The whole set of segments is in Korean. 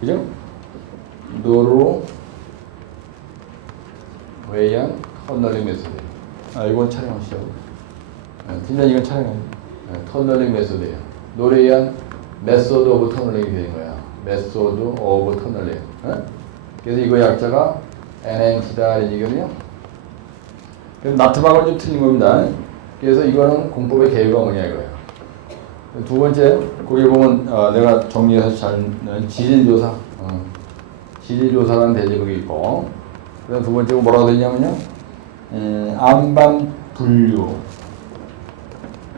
그죠? 노르웨이안 터널링 메소드. 이건 촬영하시죠. 팀장님 이건 촬영해요. 터널링 메소드예요. 노르웨이안 메소드 오브 터널링이 되는 거야. 메소드 오브 터널링. 그래서 이거 약자가 NNT다 이런 얘기거든요. 그럼 나트박은 좀 틀린 겁니다. 그래서 이거는 공법의 개요가 뭐냐 이거예요. 두 번째, 거기 보면 내가 정리해서 잘 지질조사, 지질조사라는 대제목이 있고, 그다음 두 번째가 뭐라고 되냐면요,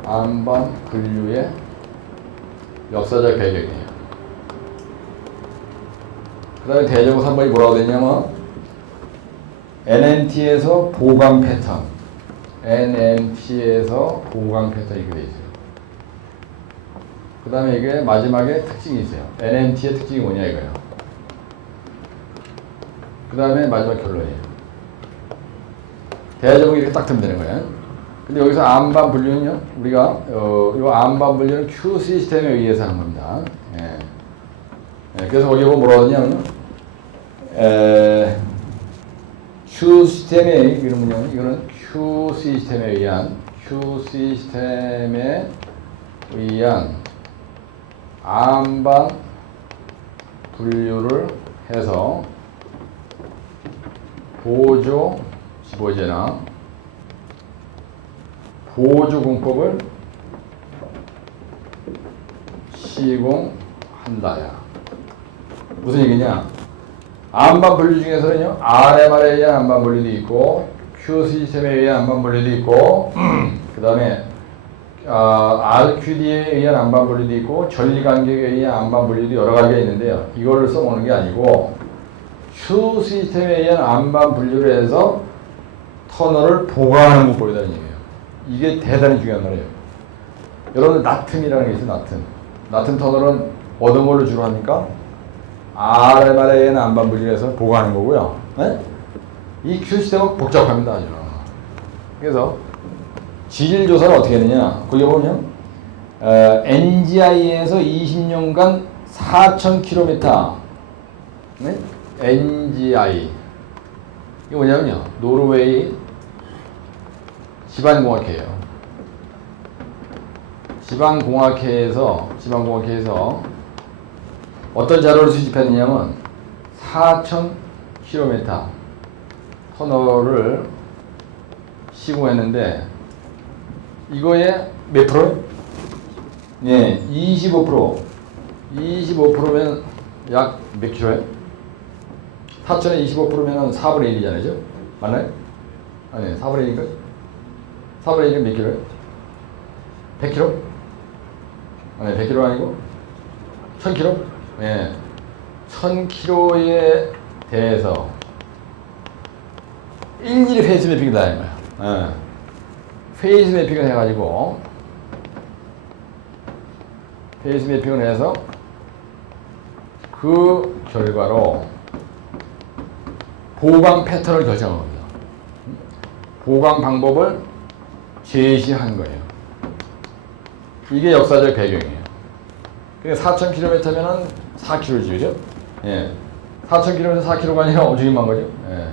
안반분류의 역사적 배경이에요. 그다음에 대제목 3번이 뭐라고 되냐면 NNT에서 보강 패턴, NNT에서 보강 패턴 이렇게 돼 있어요. 그 다음에 이게 마지막에 특징이 있어요. NNT의 특징이 뭐냐 이거예요. 그 다음에 마지막 결론이에요. 대제목이 이렇게 딱 들면 되는 거예요. 근데 여기서 암반 분류는요, 우리가 이 암반 분류는 Q 시스템에 의해서 하는 겁니다. 그래서 거기 보면 뭐라고 하냐면요, Q 시스템에 이거는 Q 시스템에 의한 암반 분류를 해서 보조 지보제나 보조 공법을 시공한다야. 무슨 얘기냐? 암반 분류 중에서는요, RMR에 의한 암반 분류도 있고, Q 시스템에 의한 암반 분류도 있고, 그 다음에 RQD에 의한 암반 분류도 있고, 전리간격에 의한 암반 분류도 여러 가지가 있는데요. 이거를 써보는 게 아니고, Q 시스템에 의한 암반 분류를 해서 터널을 보강하는 문법이라는 얘기예요. 이게 대단히 중요한 말이에요. 여러분들 나툼이라는 게 있어요. 나툼 터널은 어떤 걸로 주로 합니까? RMR에 의한 암반 분류를 해서 보강하는 거고요. 이 Q 시스템은 복잡합니다. 아주. 그래서 지질 조사를 어떻게 했느냐? 거기 보면 NGI에서 20년간 4,000km. 네? NGI. 이게 뭐냐면요, 노르웨이 지방공학회예요. 지방공학회에서 어떤 자료를 수집했느냐면 4,000km 터널을 시공했는데 이거에 몇 프로? 예, 25%. 25%면 약 몇 킬로예요? 4,000에 25%면 4분의 1이잖아요. 맞나요? 아니, 4분의 1인가? 4분의 1은 몇 킬로예요? 100킬로? 아니, 100킬로 아니고 1000킬로? 예. 1000킬로에 대해서 일일이 페이스 매핑을 다 해요. 페이스 매핑을 해가지고 페이스 매핑을 해서 그 결과로 보강 패턴을 결정한 겁니다. 보강 방법을 제시한 거예요. 이게 역사적 배경이에요. 그러니까 4,000km면은 4km지, 그죠? 예. 4,000km면 4km가 아니라 엄청 임한 거죠. 예.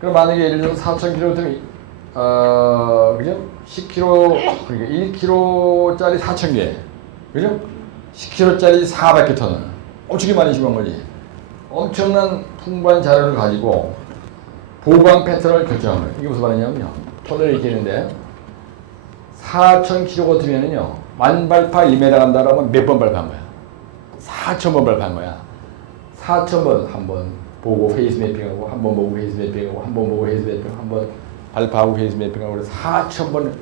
그럼 만약에 예를 들어서 4,000km, 그죠? 10km, 그러니까 1km짜리 4,000개, 그죠? 10km짜리 400개 톤을 엄청 많이 심은 거지. 엄청난 풍부한 자료를 가지고 보강 패턴을 결정한 거예요. 이게 무슨 말이냐면요, 터널이 이렇게 있는데 4,000km 같으면은요, 만발파 1m 간다라면 몇 번 발파한 거야? 4,000번 발파한 거야. 4,000번, 한 번 보고 페이스 매핑하고, 한 번 보고 페이스 매핑하고, 한 번 보고 페이스 매핑, 한 번 발파하고 페이스 매핑하고, 그래서 4,000번,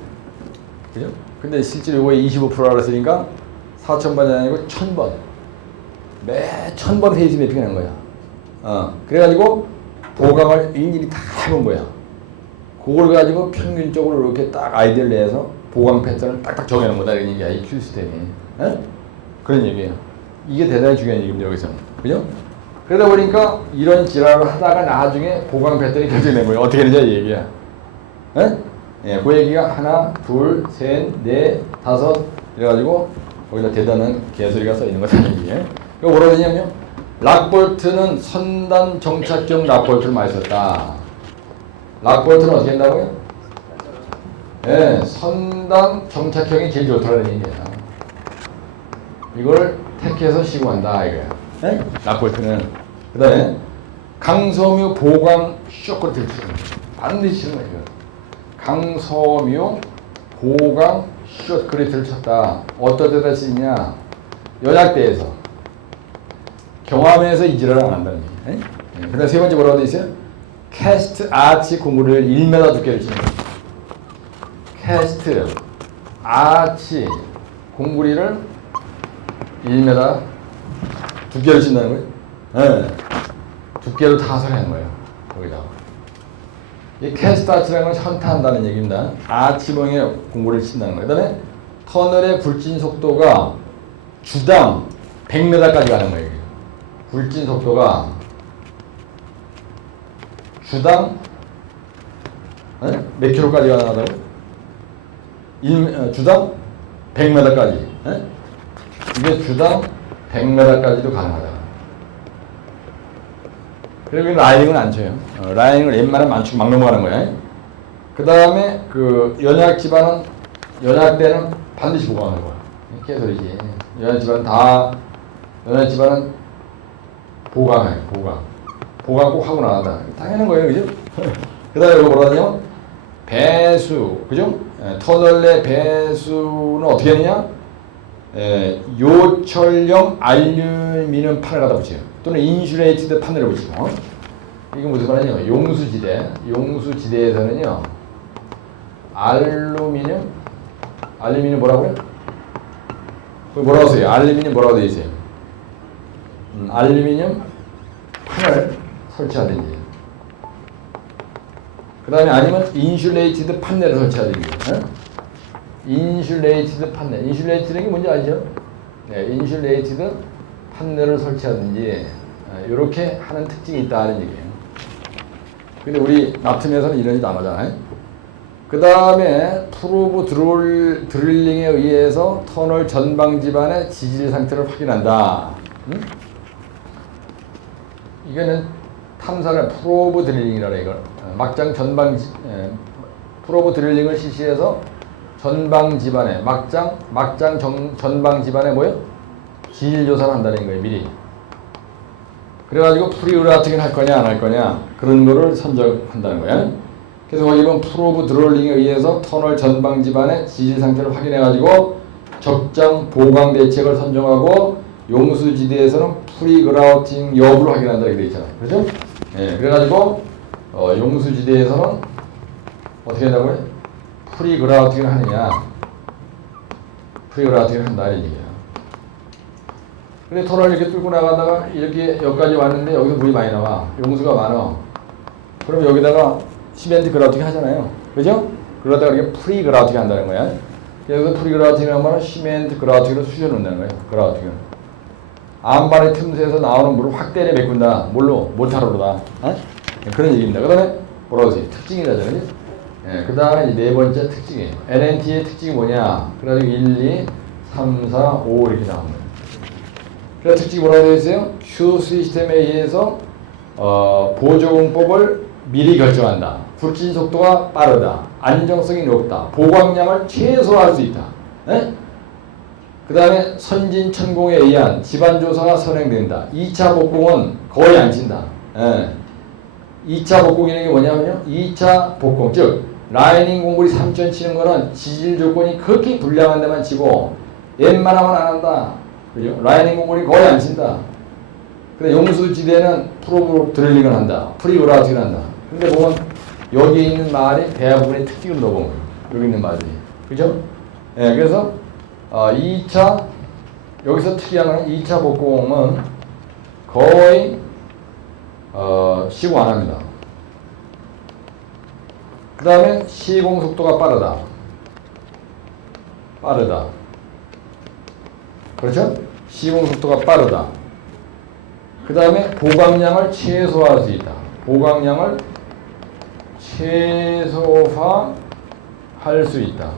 그죠? 근데 실제로 이거에 25%라고 했으니까 4,000번이 아니고 1,000번. 매 1,000번 페이스 매핑을 한 거야. 그래가지고 보강을 일일이 다 해본 거야. 그걸 가지고 평균적으로 이렇게 딱 아이디어를 내서 보강 패턴을 딱딱 정해놓은 거다. 이런 얘기야, 이 Q 시스템이. 그런 얘기예요. 이게 대단히 중요한 얘기입니다, 여기서는. 그죠? 그러다 보니까 이런 지랄을 하다가 나중에 보강 패턴이 결정된 거예요. 어떻게 되냐, 이 얘기야. 예, 그 얘기가 하나, 둘, 셋, 넷, 다섯, 이래가지고 거기다 대단한 개소리가 써 있는 거다 이게. 이거 뭐라 그러냐면요. 락볼트는 선단 정착형 락볼트를 많이 썼다. 락볼트는 어떻게 한다고요? 예, 선단 정착형이 제일 좋다는 얘기야. 이걸 택해서 시공한다 이거야. 예? 락볼트는. 그 다음에 강섬유 보강 쇼크를 치는 거야. 반드시 치는 거야. 강섬유 보강 숏크리트를 쳤다. 어떤 데다 쓰냐? 연약대에서. 경화면에서 이 지랄을 안 한다는 얘기예요. 그 다음 세 번째 뭐라고 돼 있어요? 캐스트 아치 공구리를 1m 두께를 치는 거예요. 캐스트 아치 공구리를 1m 두께를 친다는 거예요. 네. 두께를 타설하는 거예요. 거기다가. 이 캐스트 아치라는 건 현타한다는 얘기입니다. 아치봉의 공구를 친다는 거예요. 그 다음에 터널의 굴진 속도가 주당 100m까지 가는 거예요. 굴진 속도가 주당 몇 킬로까지 가능하다고? 주당 100m까지. 이게 주당 100m까지도 가능하다. 그리고 라이딩은 안 쳐요. 라이딩을 웬만하면 안 치고 막 넘어가는 거야. 그 다음에 그 연약 집안은 연약대는 반드시 보강하는 거야. 개소리지. 연약 집안은 보강해. 보강 꼭 하고 나가다. 당연한 거예요, 그죠? 그 다음에 이거 뭐라 하냐면 배수, 그죠? 터널 내 배수는 어떻게 하느냐? 요철형 알루미늄 판을 갖다 붙여요. 또는 인슐레이티드 판넬을 붙이고. 이건 무슨 말이냐면 용수지대에서는요 알루미늄 뭐라고요? 뭐라고 써요? 알루미늄 뭐라고 되어 있어요? 알루미늄 판을 설치하든지, 그 다음에 아니면 인슐레이티드 판넬을 설치하든지. 인슐레이티드 판넬. 인슐레이티드는 게 뭔지 아시죠? 네, 인슐레이티드 판넬을 설치하든지 이렇게 하는 특징이 있다는 얘기예요. 근데 우리 납품에서는 이런 일도 안 하잖아요. 그 다음에 프로브 드릴링에 의해서 터널 전방 지반의 지질 상태를 확인한다. 이거는 탐사를 프로브 드릴링이라 그래. 이걸 막장 전방 프로브 드릴링을 실시해서 전방 지반에 전방 지반에 뭐요? 지질 조사를 한다는 거예요, 미리. 그래가지고 프리우라팅을 할 거냐 안 할 거냐 그런 거를 선정한다는 거야. 그래서 거기 보면 프로브 드롤링에 의해서 터널 전방 지반의 지질 상태를 확인해가지고 적정 보강 대책을 선정하고 용수지대에서는 프리그라우팅 여부를 확인한다 이렇게 돼 있잖아요. 그렇죠? 예, 그래가지고 용수지대에서는 어떻게 한다고요? 프리그라우팅을 하느냐, 프리그라우팅을 한다 이런 얘기야. 근데 터널 이렇게 뚫고 나가다가 이렇게 여기까지 왔는데 여기서 물이 많이 나와. 용수가 많아. 그럼 여기다가 시멘트 그라우팅 하잖아요. 그죠? 그러다가 이렇게 프리 그라우팅 한다는 거야. 그래서 프리 그라우팅을 하면 시멘트 그라우팅으로 쑤셔 놓는다는 거예요. 그라우팅을. 안반의 틈새에서 나오는 물을 확 때려 메꾼다. 뭘로? 모타로다. 그런 얘기입니다. 그 다음에 뭐라고 하세요? 특징이라잖아요. 예, 그 다음에 네 번째 특징이에요. LNT의 특징이 뭐냐? 그래가지고 1, 2, 3, 4, 5 이렇게 나옵니다. 그래서 특징이 뭐라고 되어 있어요? Q 시스템에 의해서 보조공법을 미리 결정한다. 굴진 속도가 빠르다. 안정성이 높다. 보강량을 최소화할 수 있다. 그 다음에 선진 천공에 의한 지반조사가 선행된다. 2차 복공은 거의 안 친다. 2차 복공이라는 게 뭐냐면요. 2차 복공, 즉 라이닝 공구리 3천 치는 거는 지질 조건이 그렇게 불량한 데만 치고 웬만하면 안 한다. 그죠? 라이닝 공구리 거의 안 친다. 근데 용수지대는 프로브 드릴링을 한다. 프리그라우팅을 한다. 근데 보면 여기 있는 말이 대부분의 특징을 넣어본 거예요. 여기 있는 말들이. 그죠? 예, 그래서 2차 여기서 특이한 건 2차 복공은 거의 시공 안 합니다. 그 다음에 시공 속도가 빠르다. 그렇죠? 시공 속도가 빠르다. 그 다음에 보강량을 최소화할 수 있다. 보강량을 최소화할 수 있다.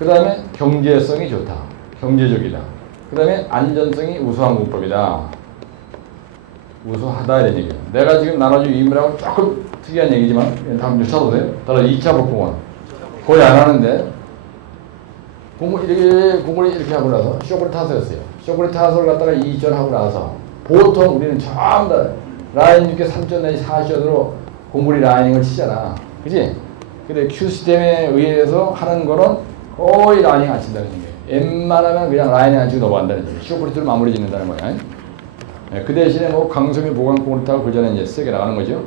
그 다음에 경제성이 좋다. 경제적이다. 그 다음에 안전성이 우수한 문법이다. 우수하다 이런 얘기예요. 내가 지금 나눠준 인물하고 조금 특이한 얘기지만 다음 좀 쳐보세요. 따라서 2차 복공은 거의 안 하는데 공부를 이렇게 하고 나서 쇼크리 타설했어요. 쇼크리 타설 갖다가 2절 하고 나서 보통 우리는 전부 다 라인 6개 3절 내지 4절으로 공부리 라이닝을 치잖아. 그지? 근데 Q 시스템에 의해서 하는 거는 거의 라이닝 안 친다는 얘기예요. 웬만하면 그냥 라이닝 안 치고 넘어간다는 얘기예요. 쇼크리트로 마무리 짓는다는 거야. 네, 그 대신에 뭐 강성미 보강 공리타가 그 전에 이제 세게 나가는 거죠.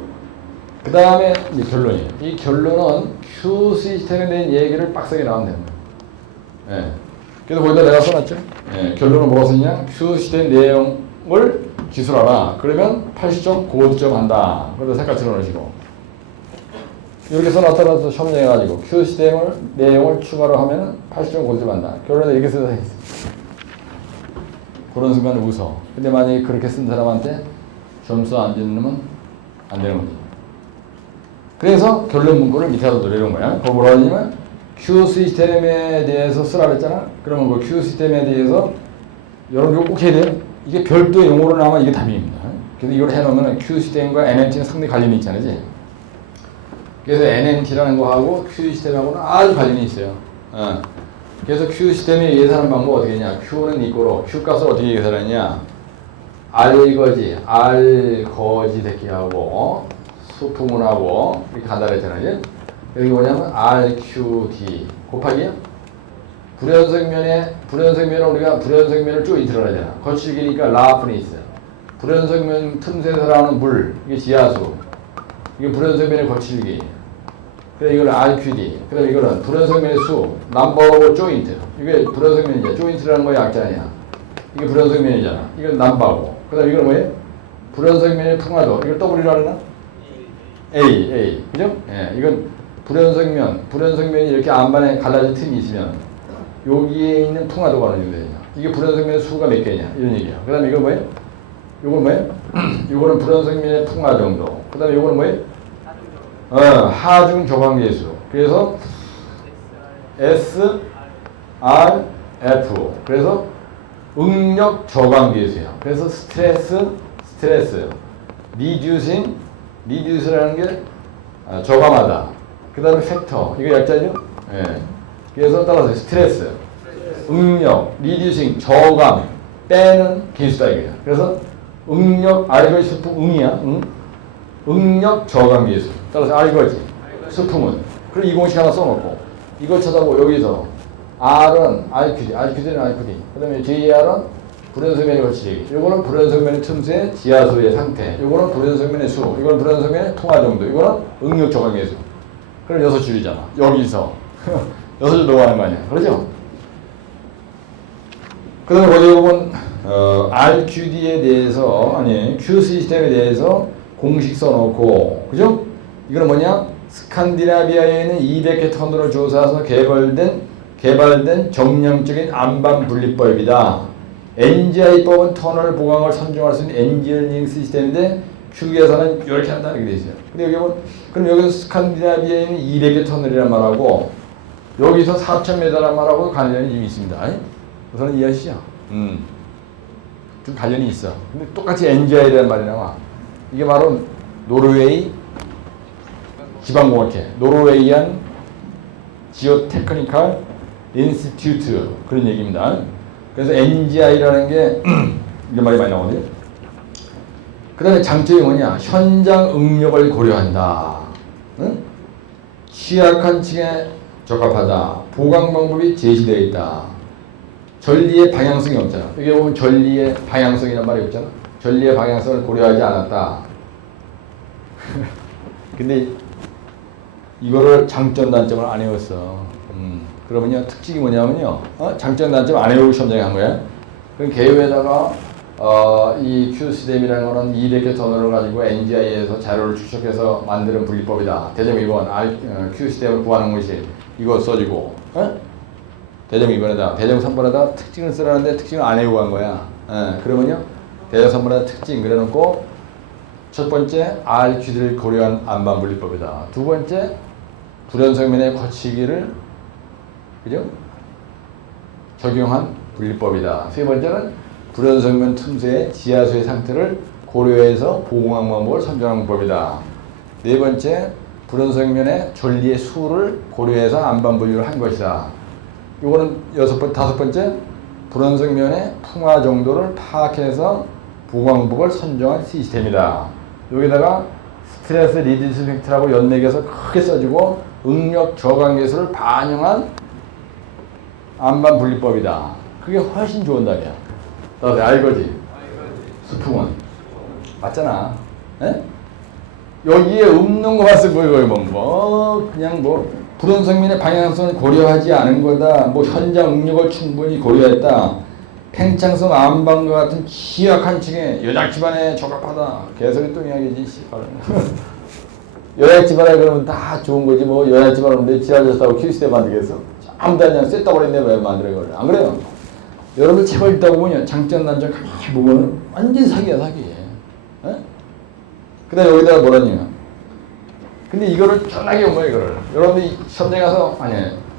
그 다음에 이제 결론이에요. 이 결론은 Q 시스템에 대한 얘기를 빡세게 나오면 됩니다. 예. 그래서 거기다 내가 써놨죠. 예. 결론은 뭐가 쓰냐? Q 시스템 내용을 기술하라. 그러면 80점 고득점 한다. 그래서 색깔 틀어놓으시고 이렇게 써놨다가 첨정해가지고 Q 시스템을 내용을 추가로 하면 80점 고득점 한다. 결론은 이렇게 써서 했어. 그런 순간 웃어. 근데 만약에 그렇게 쓴 사람한테 점수 안 주는 놈은 안 되는 거지. 그래서 결론 문구를 밑에서 내려온 거야. 그거 뭐라 하냐면 Q 시스템에 대해서 쓰라 그랬잖아. 그러면 그 Q 시스템에 대해서 여러분 이거 꼭 해야 돼요. 이게 별도 용어로 나오면 이게 답입니다. 그래서 이걸 해놓으면 Q 시스템과 NMT는 상당히 관련이 있잖아요. 그래서 NMT라는 거하고 Q 시스템하고는 아주 관련이 있어요. 그래서 Q 시스템이 예산하는 방법 어떻게 했냐. Q는 이꼬로 Q 값을 어떻게 계산하냐. R 거지, R 거지 새끼하고 수풍문하고 이렇게 간다고 했잖아요. 여기 뭐냐면 RQD 곱하기요. 불연석면에 우리가 불연석면을 쭉 인트를 하잖아. 거칠기니까 라프니 있어요. 불연석면 틈새에서 나오는 물, 이게 지하수. 이게 불연석면의 거칠기. 그래 이거는 RQD. 그다음 이거는 불연석면의 수, 남바하고 조인트. 이게 불연석면이야. 조인트라는 거의 약자냐. 이게 불연석면이잖아. 이건 남바고. 그다음 이거는 뭐예요? 불연석면의 풍화도. 이걸 W라고 하나? A. 그죠? 예, 이건 불연석면이 이렇게 안반에 갈라진 틈이 있으면 여기에 있는 풍화도가 어느 정도 되냐. 이게 불연석면의 수가 몇 개냐. 이런 얘기야. 그 다음에 이거 뭐예요? 이건 뭐예요? 이거는 불연석면의 풍화 정도. 그 다음에 이거는 뭐예요? 하중 조광계수. 그래서 S, R, F. 그래서 응력 저광계수야. 그래서 스트레스. 리듀스라는 게 저감하다. 그 다음에 팩터. 이거 약자죠? 예. 그래서 따라서 스트레스, 응력, 리듀싱, 저감, 빼는 계수다 이거야. 그래서 응력, 알거지 수풍, 응이야. 응력, 저감 계수. 따라서 알거지, 수풍은. 그리고 이 공식 하나 써놓고 이거 찾아보고 여기서 R은 RQD, RQD는 RQD. 그 다음에 JR은 불연석면의 거칠기. 요거는 불연석면의 틈새 지하수의 상태. 요거는 불연석면의 수. 이거는 불연석면의 통화 정도. 이거는 응력 저감 계수. 그럼 6줄이잖아. 여기서 6줄 넘어가는 거 아니야. 그러죠? 그 다음에 거기 보면 RQD에 대해서 Q 시스템에 대해서 공식 써놓고 그죠? 이거는 뭐냐? 스칸디나비아에 있는 200개 터널을 조사해서 개발된 정량적인 안반 분리법이다. NGI법은 터널 보강을 선정할 수 있는 엔지니어링 시스템인데 Q 계산은 이렇게 한다 이렇게 돼 있어요. 근데 여기 보면 그럼 여기서 스칸디나비아에 있는 200개 터널이란 말하고 여기서 4,000m란 말하고 관련이 좀 있습니다. 우선 이해하시죠? 좀 관련이 있어. 근데 똑같이 NGI라는 말이 나와. 이게 바로 노르웨이 지방공학회, 노르웨이안 지오테크니컬 인스티튜트 그런 얘기입니다. 그래서 NGI라는 게 이런 말이 많이 나오거든요. 그 다음에 장점이 뭐냐? 현장 응력을 고려한다. 응? 취약한 층에 적합하다. 보강 방법이 제시되어 있다. 전리의 방향성이 없잖아. 여기 보면 전리의 방향성이란 말이 없잖아. 전리의 방향성을 고려하지 않았다. 근데 이거를 장점 단점을 안 외웠어. 그러면요 특징이 뭐냐면요 장점 단점 안 외우고 시험장에 한 거야. 그럼 개요에다가 이 Q 시스템이라는 거는 200개 터널을 가지고 NGI에서 자료를 추적해서 만드는 분리법이다. 대점 2번 Q 시스템을 구하는 것이 이거 써주고 대점 2번에다 대점 3번에다 특징을 쓰라는데 특징을 안 외우고 한 거야. 그러면요 대점 3번에다 특징 그려놓고 첫 번째 RQD를 고려한 안반 분리법이다. 두 번째 불연석면의 거치기를 그죠? 적용한 분리법이다. 세 번째는 불연성면 틈새의 지하수의 상태를 고려해서 보공항 방법을 선정한 법이다. 네 번째, 불연성면의 전리의 수를 고려해서 안반 분류를 한 것이다. 요거는 다섯 번째, 불연성면의 풍화 정도를 파악해서 보강복을 선정한 시스템이다. 여기다가 스트레스 리디스 팩트라고 연맥에서 크게 써지고 응력 저감 계수를 반영한 안반 분리법이다. 그게 훨씬 좋은 답이야. 너 알거지? 수풍은 맞잖아. 에? 여기에 없는 거만 쓴 거예요. 그냥 불연성면의 방향성을 고려하지 않은 거다. 현장 응력을 충분히 고려했다. 팽창성 안반과 같은 취약한 층에 여작 집안에 적합하다. 개소리 똥 이야기지. 여작 집안에 그러면 다 좋은 거지. 여작 집안 오는데 지하철 큐시대 만들겠어? 아무도 그냥 셋다 버렸네. 왜 만들어 그래? 안 그래요? 여러분들 책을 읽다 보면 장점 단점 가만히 보면 완전 사기야 사기. 그 다음에 여기다가 뭐라냐. 근데 이거를 쫀하게 온 거야 이거를. 여러분들이 시험장에 가서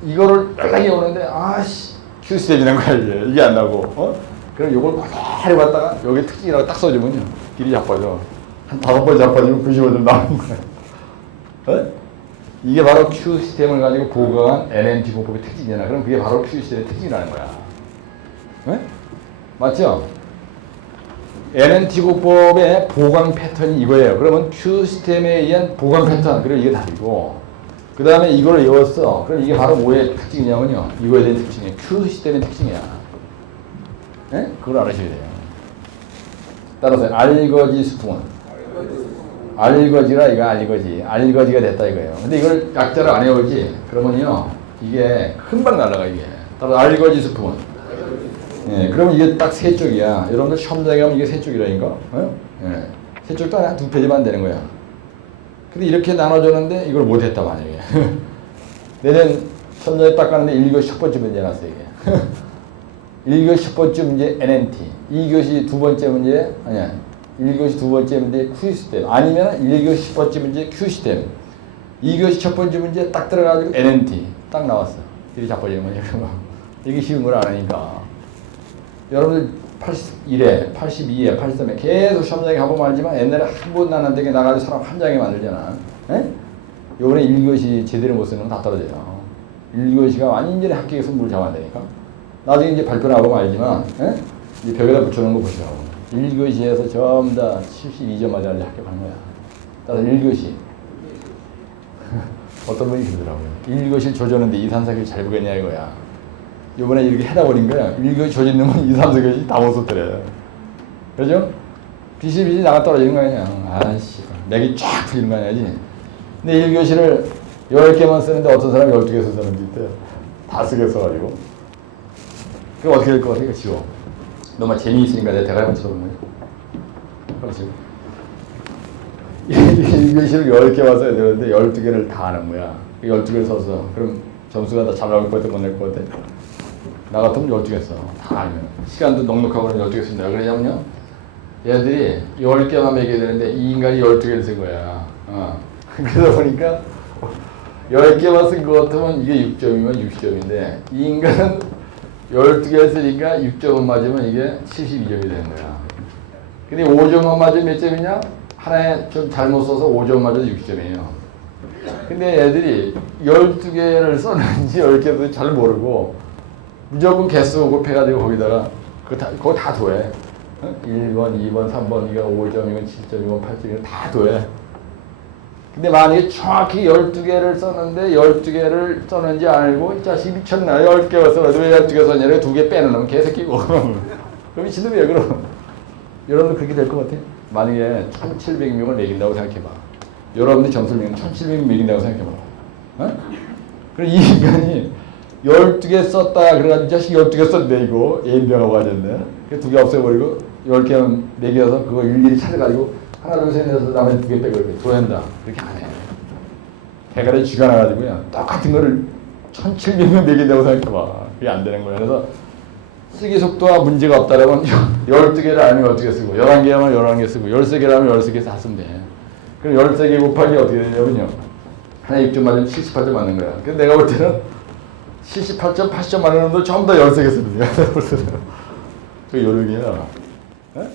이거를 쫀하게 오는데 큐스텝이란 거야 이게 안 나고. 그럼 이걸 그대로 갖다가 여기 특징이라고 딱 써주면요 길이 자빠져. 한 5번 자빠지면 95점 나오는 거야. 이게 바로 Q 시스템을 가지고 보강한 NMT 공법의 특징이잖아. 그럼 그게 바로 Q 시스템의 특징이라는 거야. 맞죠? NMT 공법의 보강 패턴이 이거예요. 그러면 Q 시스템에 의한 보강 패턴, 그리고 이게 답이고, 그 다음에 이걸 외웠어. 그럼 이게 바로 뭐의 특징이냐면요, 이거에 대한 특징이에요. Q 시스템의 특징이야. 그걸 알아셔야 돼요. 따라서 알거지 수풍은 알거지라 이거 알거지가 됐다 이거예요. 근데 이걸 약자를 안 해오지 그러면요 이게 금방 날아가 이게. 따라서 알거지 수풍은 그러면 이게 딱 세 쪽이야. 여러분들 시험장에 가면 이게 세 쪽이라니까. 세 쪽도 한 2페이지만 되는 거야. 근데 이렇게 나눠줬는데 이걸 못했다 만약에. 내년 시험장에 딱 가는데 1교시 첫 번째 문제 나왔어 이게. 1교시 첫 번째 문제 NMT, 2교시 두 번째 문제 1교시 두 번째 문제 Q 시스템, 아니면 1교시 첫 번째 문제 Q 시스템, 2교시 첫 번째 문제 딱 들어가지고 NMT 딱 나왔어. 이게 자빠지는 거냐 그거. 이게 쉬운 걸 안 하니까. 여러분들 81회, 82회, 83회 계속 시험장에 가보면 알지만 옛날에 한 번도 안 되게 나가지고 사람 한 장에 만들잖아. 요번에 1교시 제대로 못 쓰는 건 다 떨어져요. 1교시가 완전히 합격의 승부를 잡아야 되니까. 나중에 이제 발표 나오면 알지만, 이 벽에다 붙여놓은 거 보시라고. 1교시에서 전부 다 72점 맞아야 합격한 거야. 따라서 1교시. 어떤 분이 그러더라고요. 1교시를 조졌는데 2, 3, 4교시 잘 보겠냐 이거야. 요번에 이렇게 해다 버린 거야. 1교시 조진 놈은 2, 3, 4교시 다 못 썼더래. 그죠? 비실비실 나가 떨어지는 거 아니야. 맥이 쫙 풀리는 거 아니야지. 근데 1교시를 10개만 쓰는데 어떤 사람이 12개 쓴 사람도 있대. 다 쓰게 써가지고. 그럼 어떻게 될 것 같아? 이거 지워. 너만 재미있으니까 내가 대가리 쳐보는 거야. 그렇지. 1교시를 10개 와서 해야 되는데 12개를 다 하는 거야. 12개를 써서. 그럼 점수가 다 잘 나올 것 같아? 못 낼 것 같아? 나 같으면 12개 써. 다 하면. 시간도 넉넉하고는 12개 쓴다. 그러냐면요. 얘들이 10개만 매겨야 되는데 이 인간이 12개를 쓴 거야. 그러다 보니까 10개만 쓴 것 같으면 이게 6점이면 60점인데 이 인간은 12개 쓰니까 6점은 맞으면 이게 72점이 되는 거야. 근데 5점만 맞으면 몇 점이냐? 하나에 좀 잘못 써서 5점 맞아도 60점이에요. 근데 애들이 12개를 썼는지 10개도 잘 모르고 무조건 개수 곱해가지고 거기다가 그거 다 더해. 1번, 2번, 3번, 이거 5점, 이건 7점, 이건 8점, 이건 다 더해. 근데 만약에 정확히 12개를 썼는데 12개를 썼는지 알고 이 자식이 미쳤나 10개가 써가지고 왜 12개 썼냐고 2개 빼놓으면 개새끼고 그럼 미친놈이야 그럼. 여러분들 그렇게 될 것 같아? 만약에 1700명을 매긴다고 생각해봐. 여러분들 점수를 매기면 1700명 매긴다고 생각해봐. 그럼 이 인간이 12개 썼다 그래가지고 이 자식이 12개 썼네 이거 애인병하고 하셨네. 그 2개 없애버리고 10개 매겨서 그거 일일이 찾아가지고 하나, 둘, 셋, 넷, 다음에 2개 빼고 이렇게 도한다. 그렇게 안 해. 대가리 쥐가 나가지고요. 똑같은 거를 1700명 매긴다고 생각해봐. 그게 안 되는 거야. 그래서 쓰기 속도와 문제가 없다라면 12개를 알면 12개 쓰고 11개라면 11개 쓰고 13개라면 13개 다 쓰면 돼. 그럼 13개 곱하기 어떻게 되냐면요. 하나 6점 맞으면 78점 맞는 거야. 근데 내가 볼 때는 78점, 80점 많은 놈들 전부 다 열세겠습니다. 저 요령이야. 예?